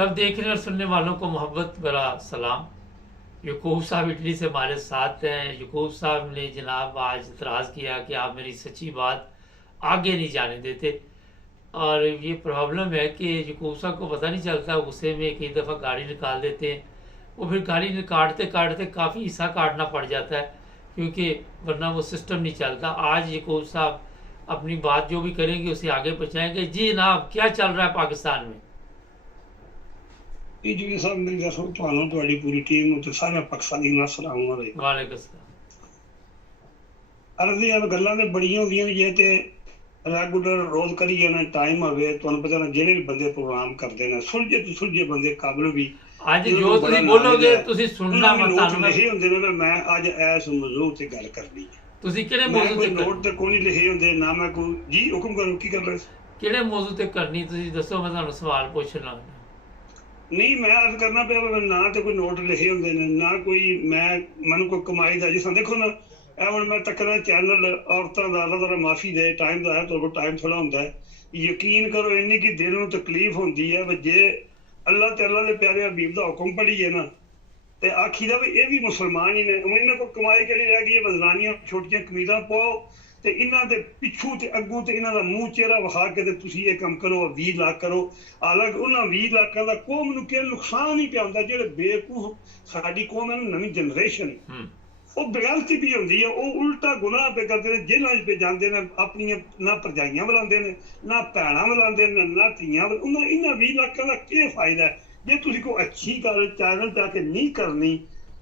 सब देखने और सुनने वालों को मोहब्बत भरा सलाम। यकूब साहब इटली से हमारे साथ हैं। यकूब साहब ने जनाब आज इतराज़ किया कि आप मेरी सच्ची बात आगे नहीं जाने देते, और ये प्रॉब्लम है कि यकूब साहब को पता नहीं चलता, गुस्से में कई दफ़ा गाड़ी निकाल देते हैं। वो फिर गाड़ी काटते काटते काफ़ी हिस्सा काटना पड़ जाता है, क्योंकि वरना वो सिस्टम नहीं चलता। आज यकूब साहब अपनी बात जो भी करेंगे उसे आगे पहुँचाएंगे। जी जनाब, क्या चल रहा है पाकिस्तान में? जी साहब मेरी दसो ਤੁਹਾਨੂੰ ਤੁਹਾਡੀ ਪੂਰੀ ਟੀਮ ਉੱਤੇ ਸਾਰੇ ਪਾਕਿਸਤਾਨੀ ਨੂੰ ਸਲਾਮ ਵਾਲੇਕੁਮ। वालेकुम सलाम। ਅਰਜ਼ੀ ਆ ਗੱਲਾਂ ਤੇ ਬੜੀਆਂ ਹੁੰਦੀਆਂ ਨੇ ਜੇ ਤੇ ਰੈਗੂਲਰ ਰੋਜ਼ ਕਰੀ ਜਾਣਾ ਟਾਈਮ ਹੋਵੇ। ਤੁਹਾਨੂੰ ਪਤਾ ਨਾ ਜਿਹੜੇ ਵੀ ਬੰਦੇ ਪ੍ਰੋਗਰਾਮ ਕਰਦੇ ਨੇ ਸੁਲਝੇ ਬੰਦੇ ਕਾਬਲ ਵੀ ਅੱਜ ਜੋ ਤੁਸੀਂ ਬੋਲੋਗੇ ਤੁਸੀਂ ਸੁਣਨਾ ਮੈਂ ਤੁਹਾਨੂੰ ਲਿਖੇ ਹੁੰਦੇ ਨੇ। ਮੈਂ ਅੱਜ ਇਸ ਮੌਜੂ ਤੇ ਗੱਲ ਕਰਨੀ ਹੈ। ਤੁਸੀਂ ਕਿਹੜੇ ਮੈਂ ਮੌਜੂ ਕੋਈ ਤੇ ਨੋਟ ਤੇ ਕੋਈ ਨਹੀਂ ਲਿਖੇ ਹੁੰਦੇ ਨਾ ਮੈਂ ਕੋਈ ਜੀ ਹੁਕਮ ਕਰੋ ਕੀ ਕਰ ਰਹੇ ਕਿਹੜੇ ਮੌਜੂ ਤੇ ਕਰਨੀ ਤੁਸੀਂ ਦੱਸੋ, ਮੈਂ ਤੁਹਾਨੂੰ ਸਵਾਲ ਪੁੱਛਣਾ। ਨਹੀਂ ਮੈਂ ਅਰਜ਼ ਕਰਨਾ ਪਿਆ ਨਾ ਤੇ ਕੋਈ ਨੋਟ ਲਿਖੇ ਹੁੰਦੇ ਨੇ ਨਾ ਕੋਈ ਮੈਨੂੰ ਕੋਈ ਕਮਾਈ ਦਾ। ਜਿਸ ਤਰ੍ਹਾਂ ਦੇਖੋ ਨਾ ਇਹ ਹੁਣ ਮੈਂ ਤੱਕਣਾ ਚੈਨਲ ਔਰਤਾਂ ਦਾ ਅੱਲਾਹ ਤਾਲਾ ਮਾਫੀ ਦੇ ਟਾਈਮ ਦਾ ਹੈ, ਤੁਹਾਡੇ ਕੋਲ ਟਾਈਮ ਥੋੜਾ ਹੁੰਦਾ ਹੈ। ਯਕੀਨ ਕਰੋ ਇੰਨੀ ਕਿ ਦਿਲ ਨੂੰ ਤਕਲੀਫ ਹੁੰਦੀ ਹੈ ਵੀ ਜੇ ਅੱਲਾਹ ਤੇ ਅੱਲਾਹ ਦੇ ਪਿਆਰੇ ਹਬੀਬ ਦਾ ਹੁਕਮ ਪੜ੍ਹੀਏ ਨਾ ਤੇ ਆਖੀਦਾ ਵੀ ਇਹ ਵੀ ਮੁਸਲਮਾਨ ਹੀ ਨੇ। ਇਹਨਾਂ ਕੋਲ ਕਮਾਈ ਕਿਹੜੀ ਰਹਿ ਗਈ ਹੈ? ਬਜ਼ਰਾਨੀਆਂ ਛੋਟੀਆਂ ਕਮੀਜ਼ਾਂ ਪਾਓ ਤੇ ਇਹਨਾਂ ਦੇ ਪਿੱਛੂ ਤੇ ਅੱਗੂ ਤੇ ਇਹਨਾਂ ਦਾ ਮੂੰਹ ਚਿਹਰਾ ਵਿਖਾ ਕੇ ਤੇ ਤੁਸੀਂ ਇਹ ਕੰਮ ਕਰੋ 20 ਲੱਖ ਕਰੋ। ਹਾਲਾਂਕਿ ਉਹਨਾਂ 20 ਲੱਖਾਂ ਦਾ ਕੌਮ ਨੂੰ ਕਿਹੜਾ ਨੁਕਸਾਨ ਹੀ ਪਿਆ ਹੁੰਦਾ। ਜਿਹੜੇ ਬੇਵਕੂਫ ਸਾਡੀ ਕੌਮ ਹੈ ਨਾ, ਨਵੀਂ ਜਨਰੇਸ਼ਨ, ਉਹ ਬੇਗਲਤੀ ਵੀ ਹੁੰਦੀ ਹੈ, ਉਹ ਉਲਟਾ ਗੁਨਾਹ ਪੇ ਕਰਦੇ ਨੇ, ਜੇਲ੍ਹਾਂ 'ਚ ਪੇ ਜਾਂਦੇ ਨੇ, ਆਪਣੀਆਂ ਨਾ ਭਰਜਾਈਆਂ ਬੁਲਾਉਂਦੇ ਨੇ, ਨਾ ਭੈਣਾਂ ਬੁਲਾਉਂਦੇ ਨੇ, ਨਾ ਧੀਆਂ। ਇਹਨਾਂ 20 ਲੱਖਾਂ ਦਾ ਕੀ ਫਾਇਦਾ ਜੇ ਤੁਸੀਂ ਕੋਈ ਅੱਛੀ ਗੱਲ ਚੈਨਲ ਤੇ ਆ ਕੇ ਨਹੀਂ ਕਰਨੀ।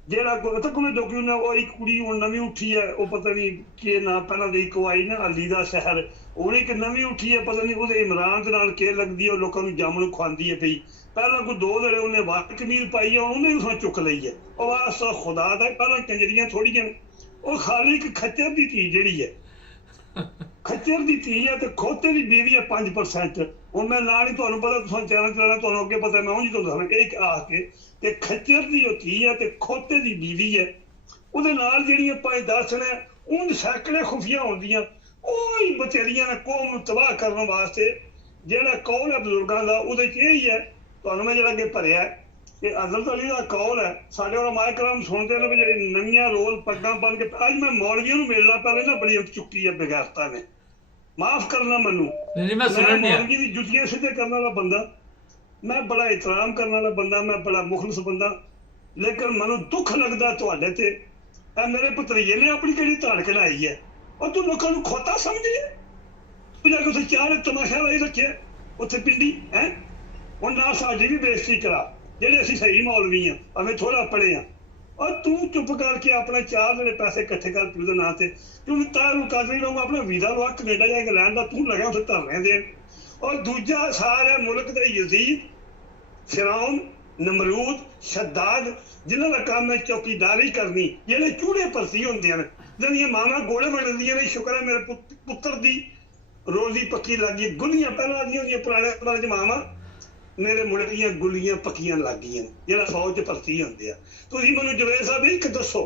ਜਿਹੜਾ ਕੋਈ ਲੋਕੀ ਨਾ ਉਹ ਇੱਕ ਕੁੜੀ ਹੁਣ ਨਵੀਂ ਉੱਠੀ ਹੈ, ਉਹ ਪਤਾ ਨਹੀਂ ਕੀ ਨਾ ਪਹਿਲਾਂ ਦੀ ਇੱਕ ਆਈ ਨਾ ਅਲੀ ਦਾ ਸ਼ਹਿਰ, ਉਹ ਇੱਕ ਨਵੀਂ ਉੱਠੀ ਹੈ, ਪਤਾ ਨਹੀਂ ਉਹਦੇ ਇਮਰਾਨ ਦੇ ਨਾਲ ਕੀ ਲੱਗਦੀ ਹੈ, ਉਹ ਲੋਕਾਂ ਨੂੰ ਜਾਮਣ ਖਵਾਉਂਦੀ ਹੈ ਪਈ। ਪਹਿਲਾਂ ਕੋਈ 2 ਦਿਨ ਉਹਨੇ ਵਾਹ ਕਮੀਜ਼ ਪਾਈ ਹੈ, ਉਹਨੇ ਉਸ ਨੂੰ ਚੁੱਕ ਲਈ ਹੈ। ਉਹ ਵਾਸਤਾ ਖੁਦਾ ਦਾ ਪਹਿਲਾਂ ਕੰਜਰੀਆਂ ਥੋੜੀਆਂ, ਉਹ ਖਾਲੀ ਇੱਕ ਖੱਚਰ ਦੀ ਧੀ ਜਿਹੜੀ ਹੈ, ਖੱਚਰ ਦੀ ਧੀ ਹੈ ਤੇ ਖੋਤੇ ਦੀ ਬੀਵੀ ਹੈ 5%। ਹੁਣ ਮੈਂ ਨਾਂ ਨਹੀਂ ਤੁਹਾਨੂੰ ਪਤਾ, ਤੁਸੀਂ ਚੈਨਲ ਚਲਾਉਣਾ ਤੁਹਾਨੂੰ ਅੱਗੇ ਪਤਾ, ਮੈਂ ਉਂਝ ਤੁਹਾਨੂੰ ਦੱਸਣਾ ਇਹ ਆ ਕੇ ਤੇ ਖੱਚਰ ਦੀ ਉਹ ਧੀ ਹੈ ਤੇ ਖੋਤੇ ਦੀ ਬੀਵੀ ਹੈ। ਉਹਦੇ ਨਾਲ ਜਿਹੜੀਆਂ 5-10 ਨੇ ਉਂਝ ਸੈਂਕੜੇ ਖੁਫੀਆਂ ਹੁੰਦੀਆਂ, ਉਹ ਹੀ ਬਥੇਰੀਆਂ ਨੇ ਕੌਮ ਨੂੰ ਤਬਾਹ ਕਰਨ ਵਾਸਤੇ। ਜਿਹੜਾ ਕੌਲ ਹੈ ਬਜ਼ੁਰਗਾਂ ਦਾ ਉਹਦੇ 'ਚ ਇਹ ਹੀ ਹੈ। ਤੁਹਾਨੂੰ ਮੈਂ ਜਿਹੜਾ ਅੱਗੇ ਭਰਿਆ ਕਿ ਹਜ਼ਰਤ ਅਲੀ ਦਾ ਕੌਲ ਹੈ। ਸਾਡੇ ਉਲਮਾ ਕਰਾਮ ਸੁਣਦੇ ਨੇ ਵੀ ਜਿਹੜੇ ਨਵੀਆਂ ਰੋਲ ਪੱਗਾਂ ਬੰਨ ਕੇ, ਅੱਜ ਮੈਂ ਮੌਲਵੀਆਂ ਨੂੰ ਮਿਲਣਾ ਪਹਿਲੇ ਨਾ ਬੜੀ ਚੁੱਕੀ ਹੈ ਬੇਗੈਰਤਾਂ ਨੇ, ਮਾਫ ਕਰਨਾ ਮੈਨੂੰ। ਮੈਂ ਮੌਲਵੀ ਦੀ ਜੁੱਤੀਆਂ ਸਿੱਧੇ ਕਰਨ ਵਾਲਾ ਬੰਦਾ, ਮੈਂ ਬੜਾ ਇਤਰਾਮ ਕਰਨ ਵਾਲਾ ਬੰਦਾ, ਮੈਂ ਬੜਾ ਮੁਖਲਿਸ ਬੰਦਾ, ਲੇਕਿਨ ਮੈਨੂੰ ਦੁੱਖ ਲੱਗਦਾ ਤੁਹਾਡੇ ਤੇ। ਇਹ ਮੇਰੇ ਭਤਰੀਏ ਨੇ ਆਪਣੀ ਕਿਹੜੀ ਧਾੜ ਕਢਾਈ ਹੈ, ਉਹ ਤੂੰ ਲੋਕਾਂ ਨੂੰ ਖੋਤਾ ਸਮਝੇ। ਤੂੰ ਜਾ ਕੇ ਉੱਥੇ ਚਾਰ ਤਮਾਸ਼ਾ ਲਾਈ ਰੱਖਿਆ ਉੱਥੇ ਪਿੰਡੀ ਹੈ। ਹੁਣ ਨਾ ਸਾਡੀ ਵੀ ਬੇਇੱਜ਼ਤੀ ਕਰਾ ਜਿਹੜੇ ਅਸੀਂ ਸਹੀ ਮੌਲਵੀ ਹਾਂ, ਭਾਵੇਂ ਥੋੜਾ ਪੜ੍ਹੇ ਹਾਂ। ਔਰ ਤੂੰ ਚੁੱਪ ਕਰਕੇ ਆਪਣਾ 4 ਜਿਹੜੇ ਪੈਸੇ ਇਕੱਠੇ ਕਰ ਪਿਓ ਦੇ ਨਾਂ ਤੇ, ਤੂੰ ਤਾਂ ਕਾਜ਼ੀ ਰਹੂਗਾ ਆਪਣਾ ਵੀਜ਼ਾ ਲਵਾ ਕੈਨੇਡਾ ਜਾ ਕੇ ਲੈਣ ਦਾ, ਤੂੰ ਲੱਗਿਆ ਉੱਥੇ ਧਰਨੇ ਦੇਣ। ਔਰ ਦੂਜਾ ਸਾਰੇ ਮੁਲਕ ਦੇ ਯਜ਼ੀਦ, ਫਿਰੌਨ, ਨਮਰੂਦ, ਸ਼ੱਦਾਦ, ਜਿਨ੍ਹਾਂ ਦਾ ਕੰਮ ਹੈ ਚੌਕੀਦਾਰੀ ਕਰਨੀ, ਜਿਹੜੇ ਚੂੜੇ ਭਰਤੀ ਹੁੰਦੀਆਂ ਨੇ, ਜਿਹੜੀਆਂ ਮਾਵਾਂ ਗੋਲੇ ਬਣਦੀਆਂ ਨੇ। ਸ਼ੁਕਰ ਹੈ ਮੇਰੇ ਪੁੱਤਰ ਦੀ ਰੋਜ਼ੀ ਪੱਕੀ ਲੱਗ ਗਈ। ਗੁੱਲੀਆਂ ਪਹਿਲਾਂ ਦੀਆਂ ਹੁੰਦੀਆਂ ਪੁਰਾਣੇ ਮਾਵਾਂ, ਮੇਰੇ ਮੁੰਡੇ ਦੀਆਂ ਗੁੱਲੀਆਂ ਪੱਕੀਆਂ ਲੱਗ ਗਈਆਂ ਜਿਹੜਾ ਫੌਜ 'ਚ ਭਰਤੀ ਹੁੰਦੇ ਆ। ਤੁਸੀਂ ਮੈਨੂੰ ਜਵੇਦ ਸਾਹਿਬ ਇੱਕ ਦੱਸੋ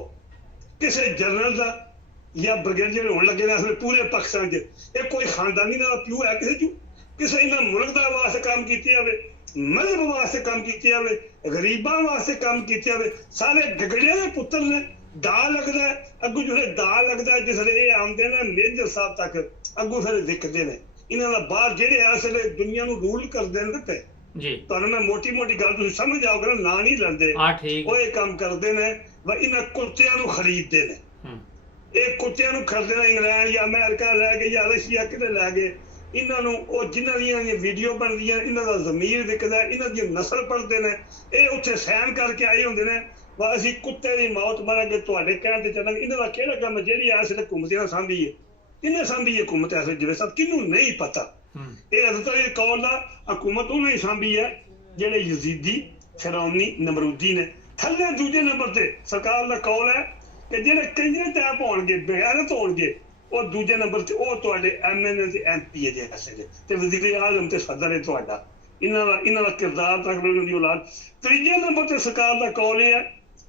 ਕਿਸੇ ਜਨਰਲ ਦਾ ਜਾਂ ਬ੍ਰਿਗੇਡੀਅਰ ਹੋਣ ਲੱਗੇ ਨੇ ਅਸਲ ਪੂਰੇ ਪਾਕਿਸਤਾਨ 'ਚ, ਇਹ ਕੋਈ ਖਾਨਦਾਨੀ ਦਾ ਪਿਓ ਹੈ ਕਿਸੇ 'ਚ? ਕਿਸੇ ਇਹਨਾਂ ਮੁਲਕ ਦਾ ਵਾਸਤੇ ਕੰਮ ਕੀਤੇ ਜਾਵੇ, ਮਜ਼ਹਬ ਵਾਸਤੇ ਕੰਮ ਕੀਤੇ ਜਾਵੇ, ਗਰੀਬਾਂ ਵਾਸਤੇ ਕੰਮ ਕੀਤੇ ਜਾਵੇ। ਸਾਰੇ ਗਗੜਿਆਂ ਦੇ ਪੁੱਤਰ ਨੇ। ਦਾ ਲੱਗਦਾ ਅੱਗੂ ਜਿਹੜੇ ਦਾ ਲੱਗਦਾ ਜਿਸ ਵੇਲੇ ਇਹ ਆਉਂਦੇ ਨੇ ਮੇਜਰ ਸਾਹਿਬ ਤੱਕ, ਅੱਗੂ ਫਿਰ ਦਿਖਦੇ ਨੇ ਇਹਨਾਂ ਦਾ ਬਾਹਰ ਜਿਹੜੇ ਇਸ ਵੇਲੇ ਦੁਨੀਆ ਨੂੰ ਰੂਲ ਕਰਦੇ ਨੇ। ਤੇ ਤੁਹਾਨੂੰ ਮੈਂ ਮੋਟੀ ਗੱਲ ਤੁਸੀਂ ਸਮਝ ਆਓਗੇ ਨਾ, ਨਾਂ ਨਹੀਂ ਲੈਂਦੇ, ਉਹ ਇਹ ਕੰਮ ਕਰਦੇ ਨੇ ਵਾ ਇਹਨਾਂ ਕੁੱਤਿਆਂ ਨੂੰ ਖਰੀਦਦੇ ਨੇ। ਇਹ ਕੁੱਤਿਆਂ ਨੂੰ ਖਰੀਦਦੇ ਨੇ, ਇੰਗਲੈਂਡ ਜਾਂ ਅਮਰੀਕਾ ਲੈ ਗਏ ਜਾਂ ਰਸ਼ੀਆ ਕਿਤੇ ਲੈ ਗਏ ਇਹਨਾਂ ਨੂੰ। ਉਹ ਜਿਨ੍ਹਾਂ ਦੀਆਂ ਵੀਡੀਓ ਬਣਦੀਆਂ, ਇਹਨਾਂ ਦਾ ਜ਼ਮੀਰ ਵਿਕਦਾ, ਇਹਨਾਂ ਦੀ ਨਸਲ ਪੜ੍ਹਦੇ ਨੇ। ਇਹ ਉੱਥੇ ਸਹਿਣ ਕਰਕੇ ਆਏ ਹੁੰਦੇ ਨੇ ਵਾ ਅਸੀਂ ਕੁੱਤੇ ਦੀ ਮੌਤ ਮਰਾਂਗੇ, ਤੁਹਾਡੇ ਕਹਿਣ ਤੇ ਚੱਲਾਂਗੇ। ਇਹਨਾਂ ਦਾ ਕਿਹੜਾ ਕੰਮ ਜਿਹੜੀ ਇਸ ਵੇਲੇ ਹੁਕੂਮਤ ਸਾਂਭੀ ਹੈ, ਕਿਹਨੇ ਸਾਂਭੀ ਹੈ ਹੁਕੂਮਤ ਇਸ ਵੇਲੇ? ਜਿਵੇਂ ਸਾਹਿਬ ਕਿਹਨੂੰ ਨਹੀਂ ਪਤਾ। ਇਹ ਹਜ਼ਰਤ ਅਲੀ ਕੌਲ ਦਾ ਹਕੂਮਤ ਉਹਨੇ ਸਾਂਭੀ ਹੈ ਜਿਹੜੇ ਯਜ਼ੀਦੀ, ਫਿਰੌਨੀ, ਨਮਰੂਦੀ ਨੇ। ਥੱਲੇ ਦੂਜੇ ਨੰਬਰ ਤੇ ਸਰਕਾਰ ਦਾ ਕੌਲ ਹੈ ਕਿ ਜਿਹੜੇ ਕੰਜਰੇ ਟੈਪ ਹੋਣਗੇ, ਬਗੈਰਤ ਹੋਣਗੇ, ਉਹ ਦੂਜੇ ਨੰਬਰ ਤੇ ਉਹ ਤੁਹਾਡੇ MNA ਤੇ MP ਦੇ ਐਸੇ ਤੇ ਵਜ਼ੀਰ ਆਜ਼ਮ ਤੇ ਸਦਰ ਹੈ ਤੁਹਾਡਾ। ਇਹਨਾਂ ਦਾ ਕਿਰਦਾਰ ਤੱਕ ਉਹਨਾਂ ਦੀ ਔਲਾਦ। ਤੀਜੇ ਨੰਬਰ ਤੇ ਸਰਕਾਰ ਦਾ ਕੌਲ ਇਹ ਹੈ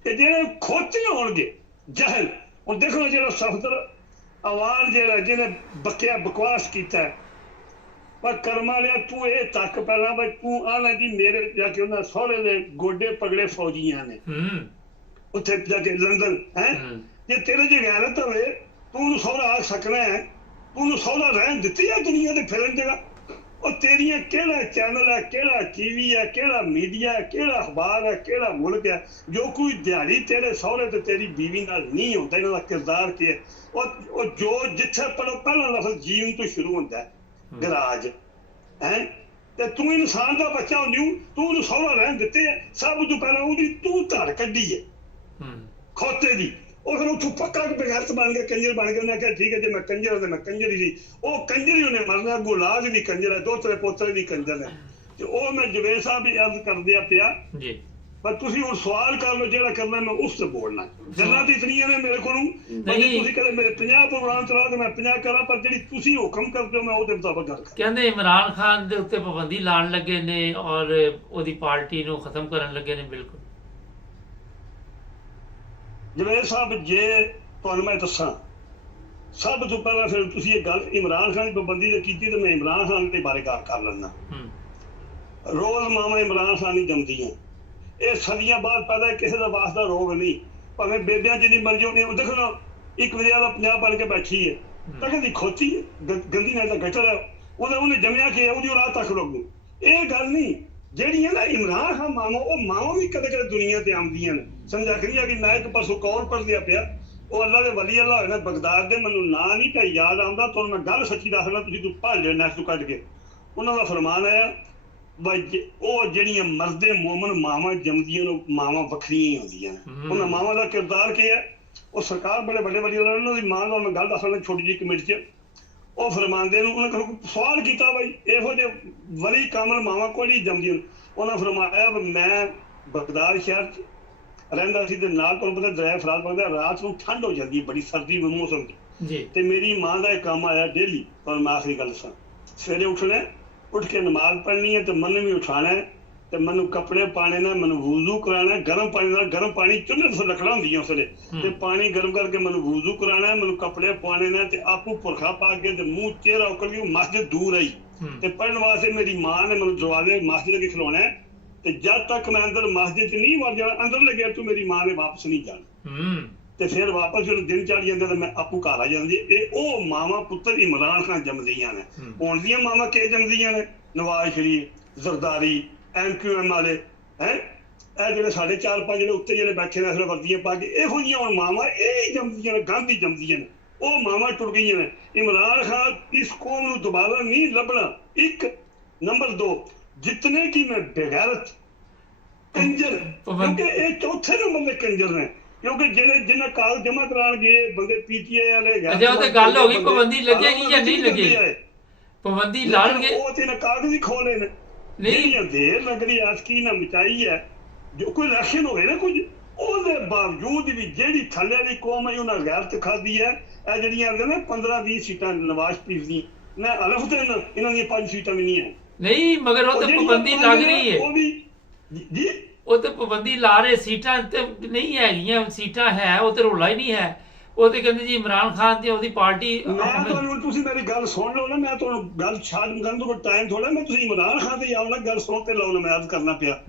ਕਿ ਜਿਹੜੇ ਖੋਤੇ ਹੋਣਗੇ, ਜਹਲ। ਹੁਣ ਦੇਖੋ ਜਿਹੜਾ ਸਫਦਰ ਆਵਾਜ਼ ਜਿਹੜਾ ਜਿਹਨੇ ਬਕਵਾਸ ਕੀਤਾ ਪਰ ਕਰਮ ਵਾਲਿਆ ਤੂੰ ਇਹ ਤੱਕ ਪਹਿਲਾਂ ਬਈ ਤੂੰ ਆਣਾ ਜੀ ਮੇਰੇ ਜਾ ਕੇ ਉਹਨਾਂ ਸਹੁਰੇ ਦੇ ਗੋਡੇ ਪਗੜੇ ਫੌਜੀਆਂ ਨੇ ਉੱਥੇ ਜਾ ਕੇ ਲੰਡਨ ਹੈ ਜੇ ਤੇਰੇ ਚ ਗੈਰਤ ਹੋਵੇ ਤੂੰ ਉਹਨੂੰ ਸਹੁਰਾ ਆ ਸਕਣਾ ਹੈ, ਤੂੰ ਉਹਨੂੰ ਸਹੁਰਾ ਰਹਿਣ ਦਿੱਤੀ ਹੈ ਦੁਨੀਆ ਤੇ ਫਿਰਨ ਜਗ੍ਹਾ। ਉਹ ਤੇਰੀਆਂ ਕਿਹੜਾ ਚੈਨਲ ਹੈ, ਕਿਹੜਾ ਟੀਵੀ ਹੈ, ਕਿਹੜਾ ਮੀਡੀਆ ਹੈ, ਕਿਹੜਾ ਅਖਬਾਰ ਹੈ, ਕਿਹੜਾ ਮੁਲਕ ਹੈ ਜੋ ਕੋਈ ਦਿਹਾੜੀ ਤੇਰੇ ਸਹੁਰੇ ਤੇ ਤੇਰੀ ਬੀਵੀ ਨਾਲ ਨਹੀਂ ਹੁੰਦਾ। ਇਹਨਾਂ ਦਾ ਕਿਰਦਾਰ ਕੀ ਹੈ? ਉਹ ਜੋ ਜਿੱਥੇ ਪੜੋ ਪਹਿਲਾ ਲਫ਼ਜ਼ ਜੀਵਨ ਤੋਂ ਸ਼ੁਰੂ ਹੁੰਦਾ ਹੈ ਗਰਾਜ ਹੈ ਤੇ ਤੂੰ ਇਨਸਾਨ ਦਾ ਬੱਚਾ ਹੁੰਦੀ ਤੂੰ ਉਹਨੂੰ ਸਹੁਰਾ ਰਹਿਣ ਦਿੱਤੇ ਹੈ। ਸਭ ਤੋਂ ਪਹਿਲਾਂ ਉਹਦੀ ਤੂੰ ਧੜ ਕੱਢੀ ਹੈ ਖੋਤੇ ਦੀ। ਉਹ ਫਿਰ ਉੱਥੋਂ ਪੱਕਾ ਬਗੈਰਤ ਬਣ ਗਿਆ, ਕੰਜਰ ਬਣ ਗਿਆ। ਉਹਨੇ ਕਿਹਾ ਠੀਕ ਹੈ ਜੇ ਮੈਂ ਕੰਜਰ ਤੇ ਮੈਂ ਕੰਜਰ ਹੀ ਸੀ। ਉਹ ਕੰਜਰ ਹੀ ਉਹਨੇ ਮਰਨਾ, ਗੁਲਾਜ ਦੀ ਕੰਜਰ ਹੈ, ਦੋਤਰੇ ਪੋਤਰੇ ਦੀ ਕੰਜਰ ਹੈ। ਤੇ ਉਹ ਮੈਂ ਜਵੇਦ ਸਾਹਿਬ ਵੀ ਅਰਜ਼ ਕਰਦਿਆ ਪਿਆ ਜੀ, ਪਰ ਤੁਸੀਂ ਹੁਣ ਸਵਾਲ ਕਰ ਲਓ ਜਿਹੜਾ ਕਰਨਾ ਮੈਂ ਉਸ ਤੇ ਬੋਲਣਾ। ਗੱਲਾਂ ਤੇ ਇਤਨੀਆਂ ਨੇ ਮੇਰੇ ਕੋਲੋਂ, ਤੁਸੀਂ ਕਦੇ ਮੇਰੇ 50 ਪ੍ਰੋਗਰਾਮ ਚਲਾ ਤੇ ਮੈਂ 50 ਕਰਾਂ, ਪਰ ਜਿਹੜੀ ਤੁਸੀਂ ਹੁਕਮ ਕਰਦੇ ਹੋ ਮੈਂ ਉਹਦੇ ਮੁਤਾਬਕ ਗੱਲ ਕਰਾਂ। ਕਹਿੰਦੇ ਇਮਰਾਨ ਖਾਨ ਦੇ ਉੱਤੇ ਪਾਬੰਦੀ ਲਾਉਣ ਲੱਗੇ ਨੇ ਔਰ ਉਹਦੀ ਪਾਰਟੀ ਨੂੰ ਖਤਮ ਕਰਨ ਲੱਗੇ ਨੇ। ਬਿਲਕੁਲ ਜਵੇਦ ਸਾਹਿਬ ਜੇ ਤੁਹਾਨੂੰ ਮੈਂ ਦੱਸਾਂ, ਸਭ ਤੋਂ ਪਹਿਲਾਂ ਫਿਰ ਤੁਸੀਂ ਇਹ ਗੱਲ ਇਮਰਾਨ ਖਾਨ ਦੀ ਪਾਬੰਦੀ ਤੇ ਕੀਤੀ ਤੇ ਮੈਂ ਇਮਰਾਨ ਖਾਨ ਦੇ ਬਾਰੇ ਗੱਲ ਕਰ ਲੈਂਦਾ। ਰੋਜ਼ ਮਾਵਾਂ ਇਮਰਾਨ ਖਾਨ ਹੀ ਜੰਮਦੀਆਂ। ਇਹ ਸਦੀਆਂ ਬਾਅਦ ਪੈਦਾ ਕਿਸੇ ਦਾ ਵਾਸਤਾ ਰੋਗ ਨਹੀਂ, ਭਾਵੇਂ ਬੇਬਿਆਂ ਜਿੰਨੀ ਮਰਜ਼ੀ ਹੋਣੀ। ਉਹ ਦੇਖੋ ਨਾ ਇੱਕ ਵਜੇ ਵਾਲਾ ਪੰਜਾਬ ਬਣ ਕੇ ਬੈਠੀ ਹੈ, ਤਾਂ ਕਹਿੰਦੀ ਖੋਤੀ ਹੈ, ਗੰਦੀ ਨਾਲ ਤਾਂ ਗਟਰ ਹੈ, ਉਹਨੇ ਜੰਮਿਆ ਕਿ ਉਹਦੀ ਔਲਾਦ ਤੱਕ ਰੋਗੂ। ਇਹ ਗੱਲ ਨਹੀਂ ਜਿਹੜੀ ਹੈ ਨਾ ਇਮਰਾਨ ਖਾਨ ਮਾਵਾਂ, ਉਹ ਮਾਵਾਂ ਵੀ ਕਦੇ ਕਦੇ ਦੁਨੀਆ ਤੇ ਆਉਂਦੀਆਂ ਨੇ। ਸਮਝਾ ਕਰੀ ਆ ਕਿ ਮੈਂ ਇੱਕ ਪਰਸੋਂ ਕੌਰ ਪੜ੍ਹਦਿਆ ਪਿਆ, ਉਹ ਅੱਲਾ ਦੇ ਵਲੀ ਅੱਲਾ ਹੋਏ ਨੇ ਬਗਦਾਦ ਦੇ, ਮੈਨੂੰ ਨਾਂ ਨਹੀਂ ਤਾਂ ਯਾਦ ਆਉਂਦਾ, ਤੁਹਾਨੂੰ ਮੈਂ ਗੱਲ ਸੱਚੀ ਦੱਸਣਾ, ਤੁਸੀਂ ਤੂੰ ਭੱਜ ਲਿਓ ਨੈਟ ਤੋਂ ਕੱਢ ਕੇ। ਉਹਨਾਂ ਦਾ ਫਰਮਾਨ ਆਇਆ ਬਈ ਉਹ ਜਿਹੜੀਆਂ ਮਰਦੇ ਮੋਮਨ ਮਾਵਾਂ ਜੰਮਦੀਆਂ ਨੇ ਮਾਵਾਂ ਵੱਖਰੀਆਂ ਹੀ ਹੁੰਦੀਆਂ ਨੇ। ਉਹਨਾਂ ਮਾਵਾਂ ਦਾ ਕਿਰਦਾਰ ਕੀ ਹੈ? ਉਹ ਸਰਕਾਰ ਬੜੇ ਵੱਡੇ ਵੱਡੇ ਉਹਨਾਂ ਦੀ ਮਾਂ ਦਾ ਮੈਂ ਗੱਲ ਦੱਸਣਾ ਛੋਟੀ ਜਿਹੀ ਕਮੇਟੀ 'ਚ। ਉਹ ਫਰਮਾਉਂਦੇ ਨੂੰ ਉਹਨਾਂ ਕੋਲ ਸਵਾਲ ਕੀਤਾ ਬਈ ਇਹੋ ਜਿਹੇ ਵਲੀ ਕਾਮਲ ਮਾਵਾਂ ਕੋਲ ਹੀ ਜੰਮਦੀਆਂ। ਉਹਨਾਂ ਫਰਮਾਇਆ ਮੈਂ ਬਗਦਾਦ ਸ਼ਹਿਰ 'ਚ ਰਹਿੰਦਾ ਸੀ ਤੇ ਨਾਲ ਤੁਹਾਨੂੰ ਪਤਾ ਦਰਿਆ ਫਰਾਤ ਬਣਦਾ, ਰਾਤ ਨੂੰ ਠੰਡ ਹੋ ਜਾਂਦੀ ਹੈ ਬੜੀ, ਸਰਦੀ ਮੌਸਮ ਦੀ। ਤੇ ਮੇਰੀ ਮਾਂ ਦਾ ਇਹ ਕੰਮ ਆਇਆ ਡੇਲੀ। ਤੁਹਾਨੂੰ ਮੈਂ ਆਖਰੀ ਗੱਲ ਦੱਸਾਂ, ਸਵੇਰੇ ਉੱਠਣਾ, ਉੱਠ ਕੇ ਨਮਾਜ਼ ਪੜ੍ਹਨੀ ਹੈ ਤੇ ਮੈਨੂੰ ਵੀ ਉਠਾਣਾ ਹੈ ਤੇ ਮੈਨੂੰ ਕੱਪੜੇ ਪਾਣੇ ਨੇ, ਮੈਨੂੰ ਵੁਜ਼ੂ ਕਰਾਉਣਾ, ਗਰਮ ਪਾਣੀ ਨਾਲ, ਗਰਮ ਪਾਣੀ ਚੁੱਲ੍ਹੇ ਤੇ ਲੱਕੜਾਂ ਹੁੰਦੀਆਂ ਉਸ ਵੇਲੇ, ਤੇ ਪਾਣੀ ਗਰਮ ਕਰਕੇ ਮੈਨੂੰ ਵੁਜ਼ੂ ਕਰਾਉਣਾ, ਮੈਨੂੰ ਕੱਪੜੇ ਪਾਣੇ ਨੇ ਤੇ ਆਪੂ ਪੁਰਖਾ ਪਾ ਕੇ ਤੇ ਮੂੰਹ ਚਿਹਰਾ ਉਕਲ ਕੇ ਮਸਜਿਦ ਦੂਰ ਆਈ ਤੇ ਪੜ੍ਹਨ ਵਾਸਤੇ ਮੇਰੀ ਮਾਂ ਨੇ ਮੈਨੂੰ ਦਰਵਾਜ਼ੇ ਮਸਜਿਦ ਅੱਗੇ ਖਿਲਾਉਣਾ ਤੇ ਜਦ ਤੱਕ ਮੈਂ ਅੰਦਰ ਮਸਜਿਦ 'ਚ ਨਹੀਂ ਵੜ ਜਾਣਾ, ਅੰਦਰ ਲੱਗਿਆ ਤੂੰ ਮੇਰੀ ਮਾਂ ਨੇ ਵਾਪਸ ਨਹੀਂ ਜਾਣਾ। ਤੇ ਫਿਰ ਵਾਪਸ ਜਦੋਂ ਦਿਨ ਚੜ ਜਾਂਦੇ ਤੇ ਮੈਂ ਆਪੂ ਘਰ ਆ ਜਾਂਦੀ। ਇਹ ਉਹ ਮਾਵਾਂ ਪੁੱਤਰ ਇਮਰਾਨ ਖਾਨ ਜੰਮਦੀਆਂ ਨੇ। ਹੁਣ ਦੀਆਂ ਮਾਵਾਂ ਕਿ ਜੰਮਦੀਆਂ ਨੇ? ਨਵਾਜ਼ ਸ਼ਰੀਫ, ਜ਼ਰਦਾਰੀ, MQM ਵਾਲੇ ਹੈ, ਇਹ ਜਿਹੜੇ ਸਾਡੇ 4-5 ਜਿਹੜੇ ਉੱਤੇ ਜਿਹੜੇ ਬੈਠੇ ਨੇ ਅਸਲ ਵਰਦੀਆਂ ਪਾ ਕੇ, ਇਹੋ ਜਿਹੀਆਂ ਹੁਣ ਮਾਵਾਂ ਇਹ ਜੰਮਦੀਆਂ ਨੇ, ਗਾਂਧੀ ਜੰਮਦੀਆਂ ਨੇ। ਉਹ ਮਾਵਾਂ ਟੁੱਟ ਗਈਆਂ ਨੇ। ਇਮਰਾਨ ਖਾਨ ਇਸ ਕੌਮ ਨੂੰ ਦੁਬਾਰਾ ਨਹੀਂ ਲੱਭਣਾ। 1 ਨੰਬਰ 2 ਜਿਤਨੇ ਕਿ ਮੈਂ ਬੇਗੈਰਤ ਕੰਜਰ, ਕਿਉਂਕਿ ਇਹ ਚੌਥੇ ਨੰਬਰ ਦੇ ਕੰਜਰ ਨੇ, ਕਿਉਂਕਿ ਜਿਹੜੇ ਜਿਨ੍ਹਾਂ ਕਾਗਜ਼ ਜਮ੍ਹਾਂ ਕਰਾਉਣ ਗਏ ਬੰਦੇ PTI ਵਾਲੇ। ਅੱਛਾ ਉਹ ਤੇ ਗੱਲ ਹੋ ਗਈ ਪਾਬੰਦੀ ਲੱਗੇਗੀ ਜਾਂ ਨਹੀਂ ਲੱਗੇਗੀ? ਪਾਬੰਦੀ ਲਾਣਗੇ ਉਹ ਤੇ ਨਾ ਕਾਗਜ਼ ਹੀ ਖੋਲੇ ਨੇ। ਨਹੀਂ ਦੇਰ ਲੱਗਦੀ ਆਸਕੀ ਨਾ ਮਚਾਈ ਹੈ। ਜੋ ਕੋਈ ਇਲੈਕਸ਼ਨ ਹੋਵੇ ਨਾ ਕੁਝ, ਉਹਦੇ ਬਾਵਜੂਦ ਵੀ ਜਿਹੜੀ ਥੱਲੇ ਦੀ ਕੌਮ ਹੈ ਉਹਨਾਂ ਗੈਰਤ ਖਾਦੀ ਹੈ। ਇਹ ਜਿਹੜੀਆਂ ਆਉਂਦੇ ਨੇ 15-20 ਸੀਟਾਂ ਨਵਾਜ਼ ਸ਼ਰੀਫ ਦੀਆਂ, ਮੈਂ ਅਲਫ ਤੇ ਇਹਨਾਂ ਦੀਆਂ 5 ਸੀਟਾਂ ਵੀ ਨਹੀਂ ਹੈ। ਨਹੀਂ ਮਗਰ ਉਹ ਤੇ ਪਾਬੰਦੀ ਲੱਗ ਰਹੀ ਹੈ। ਉਹ ਵੀ ਜੀ ਉਹ ਤੇ ਪਾਬੰਦੀ ਲਾ ਰਹੇ, ਸੀਟਾਂ ਤੇ ਨਹੀਂ ਹੈਗੀਆਂ, ਸੀਟਾਂ ਹੈ, ਉਹ ਤੇ ਰੌਲਾ ਹੀ ਨਹੀਂ ਹੈ। ਉਹ ਤੇ ਕਹਿੰਦੇ ਜੀ ਇਮਰਾਨ ਖਾਨ ਦੀ ਉਹਦੀ ਪਾਰਟੀ। ਮੈਂ ਤੁਹਾਨੂੰ, ਤੁਸੀਂ ਮੇਰੀ ਗੱਲ ਸੁਣ ਲਓ ਨਾ, ਮੈਂ ਤੁਹਾਨੂੰ ਗੱਲ ਛੱਡ ਕਰਨ ਤੋਂ ਟਾਈਮ ਥੋੜਾ, ਮੈਂ ਤੁਸੀਂ ਇਮਰਾਨ ਖਾਨ ਤੇ ਆਉਣਾ ਗੱਲ ਸੁਣ ਤੇ ਲਾਉਣਾ, ਮੈਂ ਅਰਜ਼ ਕਰਨਾ ਪਿਆ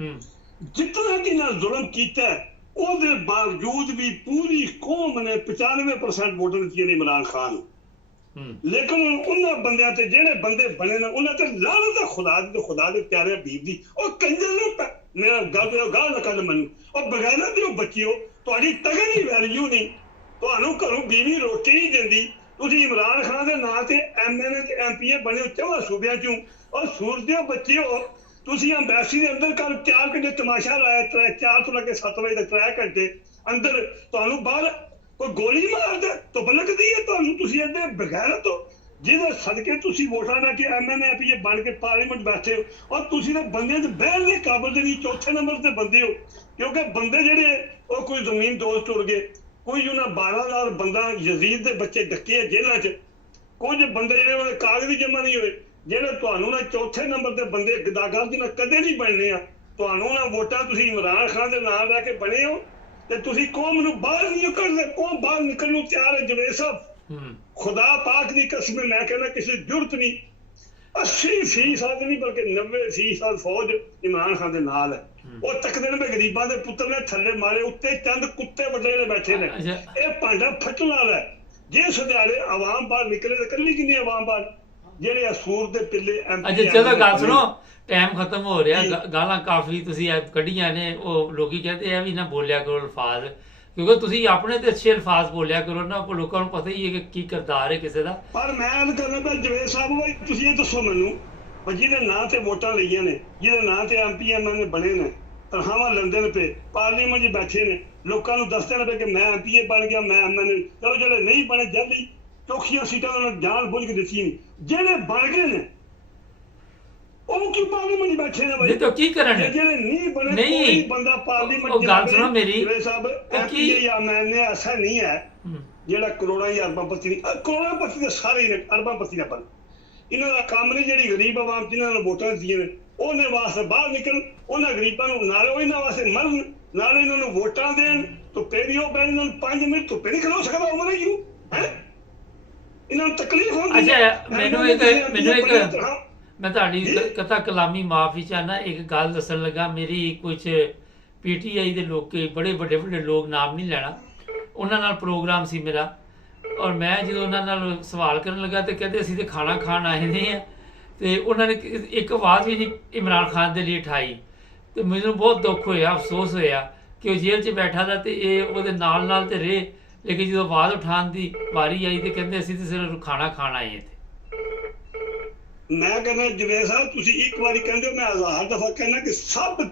ਜਿਤਨਾ ਕਿ ਨਾ ਜ਼ੁਲਮ ਕੀਤਾ ਉਹਦੇ ਬਾਵਜੂਦ ਵੀ ਪੂਰੀ ਕੌਮ ਨੇ 95% ਵੋਟਾਂ ਦਿੱਤੀਆਂ ਨੇ ਇਮਰਾਨ ਖਾਨ ਨੂੰ। ਲੇਕਿਨ ਉਹਨਾਂ ਬੰਦਿਆਂ ਤੇ ਜਿਹੜੇ ਬੰਦੇ ਬਣੇ ਨੇ ਉਹਨਾਂ ਤੇ ਲਾਹਨਤ ਹੈ ਖੁਦਾ ਦੇ ਪਿਆਰੇ ਹਬੀਬ ਦੀ। ਉਹ ਕੰਜਰ ਨੂੰ ਮੇਰਾ ਗੱਲ ਨਾ ਕਰ ਮੈਨੂੰ, ਉਹ ਬਗੈਰਤ ਦਿਓ ਬੱਚਿਓ, ਤੁਹਾਡੀ ਤਗਨ ਹੀ ਵੈਲਿਊ ਨਹੀਂ, ਤੁਹਾਨੂੰ ਘਰੋਂ ਬੀਵੀ ਰੋਟੀ ਨਹੀਂ ਦਿੰਦੀ। ਤੁਸੀਂ ਇਮਰਾਨ ਖਾਨ ਦੇ ਨਾਂ ਤੇ MLA ਤੇ MPA ਬਣੇ ਹੋ 4 ਸੂਬਿਆਂ ਚੋਂ। ਔਰ ਸੂਰਜ ਦੇ ਬੱਚਿਓ, ਤੁਸੀਂ ਅੰਬੈਸੀ ਦੇ ਅੰਦਰ ਕੱਲ 4 ਘੰਟੇ ਤਮਾਸ਼ਾ ਲਾਇਆ, 4 ਤੋਂ ਲੈ ਕੇ 7 ਵਜੇ ਤੱਕ 3 ਘੰਟੇ ਅੰਦਰ, ਤੁਹਾਨੂੰ ਬਾਹਰ ਕੋਈ ਗੋਲੀ ਮਾਰਦਾ ਧੁੱਪ ਲੱਗਦੀ ਹੈ ਤੁਹਾਨੂੰ। ਤੁਸੀਂ ਇੱਥੇ ਬਗੈਰਤ ਹੋ ਜਿਹਦੇ ਸਦਕੇ ਤੁਸੀਂ ਵੋਟਾਂ ਲੈ ਕੇ MLA MPA ਬਣ ਕੇ ਪਾਰਲੀਮੈਂਟ ਬੈਠੇ ਹੋ, ਔਰ ਤੁਸੀਂ ਤਾਂ ਬੰਦੇ ਦੇ ਬਹਿਣ ਦੇ ਕਾਬਲ ਦੇ ਨਹੀਂ, ਚੌਥੇ ਨੰਬਰ ਤੇ ਬੰਦੇ ਹੋ। ਕਿਉਂਕਿ ਬੰਦੇ ਜਿਹੜੇ ਉਹ ਕੋਈ ਜ਼ਮੀਨ ਦੋਸਤ ਟੁਰ ਗਏ, ਕੋਈ ਉਹਨਾਂ 12,000 ਬੰਦਾ ਯਜ਼ੀਦ ਦੇ ਬੱਚੇ ਡੱਕੇ ਆ ਜੇਲ੍ਹਾਂ 'ਚ, ਕੁਝ ਬੰਦੇ ਜਿਹੜੇ ਉਹਦੇ ਕਾਗਜ਼ ਵੀ ਜਮ੍ਹਾਂ ਨਹੀਂ ਹੋਏ, ਜਿਹੜੇ ਤੁਹਾਨੂੰ ਨਾ ਚੌਥੇ ਨੰਬਰ ਦੇ ਬੰਦੇ ਗਦਾਗਰ ਜਿਹਨਾਂ ਕਦੇ ਨਹੀਂ ਬਣਨੇ ਆ। ਤੁਹਾਨੂੰ ਨਾ ਵੋਟਾਂ ਤੁਸੀਂ ਇਮਰਾਨ ਖਾਨ ਦੇ ਨਾਂ ਲੈ ਕੇ ਬਣੇ ਹੋ ਤੇ ਤੁਸੀਂ ਕੌਮ ਨੂੰ ਬਾਹਰ ਨਹੀਂ ਕੱਢਦੇ। ਕੌਮ ਬਾਹਰ ਨਿਕਲਣ ਨੂੰ ਤਿਆਰ ਹੈ। ਜਵੇਦ ਸਾਹਿਬ ਖੁਦਾ ਪਾਕ ਦੀ ਕਸਮ, ਮੈਂ ਕਹਿੰਦਾ ਕਿਸੇ ਜ਼ਰੂਰਤ ਨਹੀਂ। 80% ਨਹੀਂ ਬਲਕਿ 90% ਫੌਜ ਇਮਰਾਨ ਖਾਨ ਦੇ ਨਾਲ ਹੈ। ਉਹ ਤੱਕਦੇ ਨੇ ਵੀ ਗਰੀਬਾਂ ਦੇ ਪੁੱਤਰ ਨੇ ਥੱਲੇ ਮਾਰੇ, ਉੱਤੇ ਚੰਦ ਕੁੱਤੇ ਵੱਡੇ ਨੇ ਬੈਠੇ ਨੇ। ਇਹ ਭਾਂਡਾ ਫੱਟਣ ਵਾਲਾ ਹੈ। ਜੇ ਸੁਧਿਆਰੇ ਆਵਾਮ ਬਾਹਰ ਨਿਕਲੇ ਤਾਂ ਕੱਲੀ ਕਿੰਨੀ ਆਵਾਮ ਬਾਹਰ, ਜਿਹੜੇ ਅਸੂਰ ਦੇ ਪਿੱਲੇ ਅੱਛਾ ਚਲੋ ਗੱਲ ਸੁਣੋ, ਟਾਈਮ ਖਤਮ ਹੋ ਰਿਹਾ। ਗਾਲਾਂ ਕਾਫੀ ਤੁਸੀਂ ਕੱਢੀਆਂ ਨੇ। ਉਹ ਲੋਕੀ ਕਹਿੰਦੇ ਆ ਵੀ ਨਾ ਬੋਲਿਆ ਕਰੋ ਅਲਫਾਜ਼, ਕਿਉਂਕਿ ਤੁਸੀਂ ਆਪਣੇ ਤੇ ਅੱਛੇ ਅਲਫਾਜ਼ ਬੋਲਿਆ ਕਰੋ ਨਾ, ਲੋਕਾਂ ਨੂੰ ਪਤਾ ਹੀ ਹੈ ਕਿ ਕੀ ਕਿਰਦਾਰ ਹੈ ਕਿਸੇ ਦਾ। ਪਰ ਮੈਂ ਇਹ ਕਰਨਾ ਪਿਆ ਜਵੇਦ ਸਾਹਿਬ, ਬਈ ਤੁਸੀਂ ਇਹ ਦੱਸੋ ਮੈਨੂੰ, ਜਿਹਦੇ ਨਾਂ ਤੇ ਵੋਟਾਂ ਲਈਆਂ ਨੇ, ਜਿਹਦੇ ਨਾਂ ਤੇ MP MLA ਬਣੇ ਨੇ, ਤਨਖਾਹਾਂ ਲੈਂਦੇ ਨੇ ਪਏ, ਪਾਰਲੀਮੈਂਟ 'ਚ ਬੈਠੇ ਨੇ, ਲੋਕਾਂ ਨੂੰ ਦੱਸਦੇ ਨੇ ਪਏ ਕਿ ਮੈਂ MPA ਬਣ ਗਿਆ, ਮੈਂ MLA। ਚਲੋ ਜਿਹੜੇ ਨਹੀਂ ਬਣੇ ਜਲਦੀ ਚੌਖੀਆਂ ਸੀਟਾਂ ਉਹਨਾਂ ਨੂੰ ਜਾਣ ਬੁੱਝ ਕੇ ਦਿੱਤੀਆਂ, ਜਿਹੜੇ ਬਣ ਗਏ ਨੇ ਉਹ ਕੀ ਪਾਰਲੀਮੈਂਟ 'ਚ ਬੈਠੇ ਨੇ ਬਈ? ਤਾਂ ਕੀ ਕਰਨ? ਜਿਹੜੇ ਨਹੀਂ ਬਣੇ ਕੋਈ ਬੰਦਾ ਪਾਰਲੀਮੈਂਟ 'ਚ ਗੱਲ ਸੁਣੋ ਮੇਰੀ ਸਾਹਿਬ, MPA ਜਾਂ MLA ਐਸਾ ਨਹੀਂ ਹੈ ਜਿਹੜਾ ਕਰੋੜਾਂ ਜਾਂ ਅਰਬਾਂ ਪਤੀ ਨਹੀਂ। ਕਰੋੜਾਂ ਪਤੀ ਦੇ ਸਾਰੇ ਹੀ ਨੇ, ਅਰਬਾਂ ਪਤੀ ਨਾ ਬਣ। ਇਹਨਾਂ ਦਾ ਕੰਮ ਨੇ ਜਿਹੜੀ ਗਰੀਬ ਆਵਾਮ ਜਿਨ੍ਹਾਂ ਨੂੰ ਵੋਟਾਂ ਦਿੱਤੀਆਂ ਨੇ ਉਹਨੇ ਵਾਸਤੇ ਬਾਹਰ ਨਿਕਲ, ਉਹਨਾਂ ਗਰੀਬਾਂ ਨੂੰ ਨਾਲੇ ਉਹ ਇਹਨਾਂ ਵਾਸਤੇ ਮਰਨ, ਨਾਲੇ ਇਹਨਾਂ ਨੂੰ ਵੋਟਾਂ ਦੇਣ। ਧੁੱਪੇ ਵੀ ਉਹ ਬੈਠ, ਇਹਨਾਂ ਨੂੰ 5 ਮਿੰਟ ਧੁੱਪੇ ਨਹੀਂ ਖਲੋ ਸਕਦਾ ਉਹ ਨਹੀਂ ਕਿਉਂ ਹੈ? ਇਹਨਾਂ ਨੂੰ ਤਕਲੀਫ ਹੁੰਦੀ ਹੈ। ਅੱਛਾ ਮੈਨੂੰ ਇੱਕ ਮੈਂ ਤੁਹਾਡੀ ਕਥਾ ਕਲਾਮੀ ਮਾਫੀ ਚਾਹਨਾ, ਇੱਕ ਗੱਲ ਦੱਸਣ ਲੱਗਾ। ਮੇਰੀ ਕੁਝ PTI ਦੇ ਲੋਕ, ਬੜੇ ਵੱਡੇ ਵੱਡੇ ਲੋਕ, ਨਾਮ ਨਹੀਂ ਲੈਣਾ, ਉਹਨਾਂ ਨਾਲ ਪ੍ਰੋਗਰਾਮ ਸੀ ਮੇਰਾ, ਔਰ ਮੈਂ ਜਦੋਂ ਉਹਨਾਂ ਨਾਲ ਸਵਾਲ ਕਰਨ ਲੱਗਾ ਤੇ ਕਹਿੰਦੇ ਅਸੀਂ ਤੇ ਖਾਣਾ ਖਾਣ ਆਏ ਨੇ ਆ, ਤੇ ਉਹਨਾਂ ਨੇ ਇੱਕ ਆਵਾਜ਼ ਵੀ ਨਹੀਂ ਇਮਰਾਨ ਖਾਨ ਦੇ ਲਈ ਉਠਾਈ। ਤੇ ਮੈਨੂੰ ਬਹੁਤ ਦੁੱਖ ਹੋਇਆ, ਅਫਸੋਸ ਹੋਇਆ ਕਿ ਉਹ ਜੇਲ੍ਹ 'ਚ ਬੈਠਾ ਦਾ ਤੇ ਇਹ ਉਹਦੇ ਨਾਲ ਨਾਲ ਤੇ ਰਹੇ, ਲੇਕਿਨ ਜਦੋਂ ਆਵਾਜ਼ ਉਠਾਉਣ ਦੀ ਵਾਰੀ ਆਈ ਤੇ ਕਹਿੰਦੇ ਅਸੀਂ ਤੇ ਸਿਰਫ ਖਾਣਾ ਖਾਣ ਆਏ ਇੱਥੇ। ਮੈਂ ਕਹਿੰਦਾ ਜਵੇਦ ਸਾਹਿਬ, ਤੁਸੀਂ ਇੱਕ ਵਾਰੀ ਕਹਿੰਦੇ ਹੋ, ਮੈਂ 1000 ਦਫਾ ਕਹਿੰਦਾ ਕਿ ਸਭ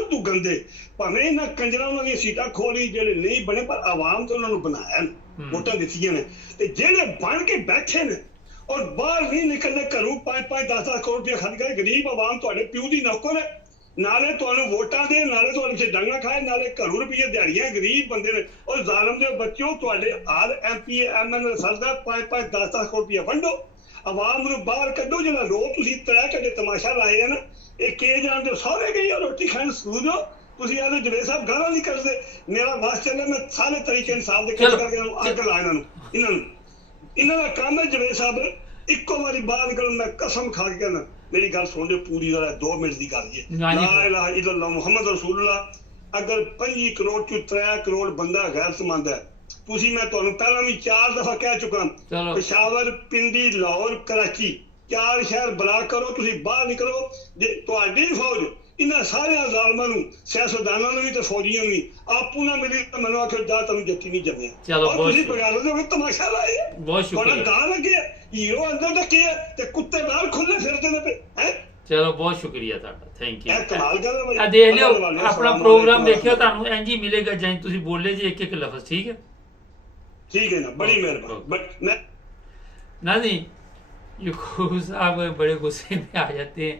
ਤੋਂ ਗੰਦੇ ਭਾਵੇਂ ਇਹਨਾਂ ਕੰਜਰਾਂ ਉਹਨਾਂ ਦੀਆਂ ਸੀਟਾਂ ਖੋਲੀ, ਜਿਹੜੇ ਨਹੀਂ ਬਣੇ ਪਰ ਆਵਾਮ ਤੋਂ ਉਹਨਾਂ ਨੂੰ ਬਣਾਇਆ, ਵੋਟਾਂ ਦਿੱਤੀਆਂ ਨੇ, ਤੇ ਜਿਹੜੇ ਬਣ ਕੇ ਬੈਠੇ ਨੇ ਔਰ ਬਾਹਰ ਨਹੀਂ ਨਿਕਲਦੇ, ਘਰੋਂ 5-5 10-10 ਕਰੋੜ ਰੁਪਏ ਖਰਚ ਕੇ ਗਰੀਬ ਆਵਾਮ ਤੁਹਾਡੇ ਪਿਓ ਦੀ ਨੌਕਰ ਹੈ, ਨਾਲੇ ਤੁਹਾਨੂੰ ਵੋਟਾਂ ਦੇ, ਨਾਲੇ ਤੁਹਾਡੇ ਸੇ ਡਾਂਗਾ ਖਾਏ, ਨਾਲੇ ਘਰੋਂ ਰੁਪਈਏ ਦਿਹਾੜੀਆਂ, ਗਰੀਬ ਬੰਦੇ ਨੇ। ਔਰ ਜ਼ਾਲਮ ਦੇ ਬੱਚਿਓ, ਤੁਹਾਡੇ ਹਰ MPA MLA ਸਰਦਾ 5-5 10-10 ਕਰੋੜ ਰੁਪਏ ਵੰਡੋ, ਆਵਾਮ ਨੂੰ ਬਾਹਰ ਕੱਢੋ। ਜਿਹੜਾ ਰੋ ਤੁਸੀਂ 3 ਘੰਟੇ ਤਮਾਸ਼ਾ ਲਾਏ ਆ ਨਾ, ਇਹ ਕੇ ਜਾਣਦੇ ਸਾਰੇ ਗਈ ਰੋਟੀ ਖਾਣ ਸਕੂਲ ਹੋ ਤੁਸੀਂ। ਆਲੇ ਜਵੇਦ ਸਾਹਿਬ ਗਾਲਾਂ ਨਹੀਂ ਕਰਦੇ, ਮੇਰਾ ਵਾਸ ਚੱਲੇ, ਮੈਂ ਸਾਰੇ ਤਰੀਕੇ ਇਨਸਾਫ ਦੇ ਕੰਮ ਕਰਕੇ ਅੱਗ ਲਾ ਇਹਨਾਂ ਦਾ ਕੰਮ ਹੈ। ਜਵੇਦ ਸਾਹਿਬ ਇੱਕੋ ਵਾਰੀ ਬਾਹਰ ਨਿਕਲਣ, ਮੈਂ ਕਸਮ ਖਾ ਕੇ ਕਹਿੰਦਾ, ਮੇਰੀ ਗੱਲ ਸੁਣ ਲਿਓ ਪੂਰੀ, 2 ਮਿੰਟ ਦੀ ਗੱਲ ਹੈ। ਲਾ ਇਲਾਹਾ ਇल्लल्लाह ਮੁਹੰਮਦ ਰਸੂਲullah। ਅਗਰ 25 ਕਰੋੜ ਚੋਂ 3 ਕਰੋੜ ਬੰਦਾ ਗੈਰਤਮੰਦ ਹੈ, ਤੁਸੀਂ, ਮੈਂ ਤੁਹਾਨੂੰ ਪਹਿਲਾਂ ਵੀ 4 ਦਫਾ ਕਹਿ ਚੁੱਕਾ, ਪਸ਼ਾਵਰ, ਪਿੰਡੀ, ਲਾਹੌਰ, ਕਰਾਚੀ, 4 ਸ਼ਹਿਰ ਬਲਾਕ ਕਰੋ, ਤੁਸੀਂ ਬਾਹਰ ਨਿਕਲੋ। ਜੇ ਤੁਹਾਡੀ ਫੌਜ ਇਹਨਾਂ ਸਾਰਿਆਂ ਜ਼ਾਲਮਾਂ ਨੂੰ, ਸਿਆਸਤਦਾਨਾਂ ਨੂੰ ਵੀ ਤੇ ਫੌਜੀਆਂ ਨੂੰ ਵੀ ਆਪੂ ਨਾ ਮਿਲੀ ਤਾਂ ਮੈਨੂੰ ਆਖਿਓ ਜਾ ਤੁਹਾਨੂੰ ਜੱਤੀ ਨਹੀਂ ਜੰਮਿਆ। ਤੁਸੀਂ ਬਗਾਲ ਦੇ ਤਮਾਸ਼ਾ ਲਾਏ, ਬਹੁਤ ਸ਼ੁਕਰੀਆ। ਦਾ ਲੱਗੇ ਹੀਰੋ ਅੰਦਰ ਢੱਕੇ ਤੇ ਕੁੱਤੇ ਬਾਹਰ ਖੁੱਲੇ ਫਿਰਦੇ ਨੇ ਪਏ ਹੈ। ਚਲੋ ਬਹੁਤ ਸ਼ੁਕਰੀਆ ਤੁਹਾਡਾ, ਥੈਂਕ ਯੂ। ਇਹ ਕਮਾਲ ਗੱਲ ਹੈ ਆ ਦੇਖ ਲਿਓ, ਆਪਣਾ ਪ੍ਰੋਗਰਾਮ ਦੇਖਿਓ, ਤੁਹਾਨੂੰ ਇੰਜ ਹੀ ਮਿਲੇਗਾ ਜਿਵੇਂ ਤੁਸੀਂ ਬੋਲੇ ਜੀ ਇੱਕ ਲਫ਼ਜ਼। ਠੀਕ ਹੈ, ठीक है ना, बड़ी मेहरबानी। नहीं यूसुफ साहब बड़े गुस्से में आ जाते हैं,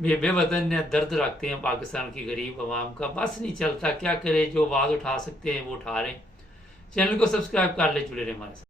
बेबे वतन ने दर्द रखते हैं पाकिस्तान की गरीब आवाम का, बस नहीं चलता, क्या करे, जो आवाज़ उठा सकते हैं वो उठा रहे हैं। चैनल को सब्सक्राइब कर ले, जुड़े रहे हमारे साथ।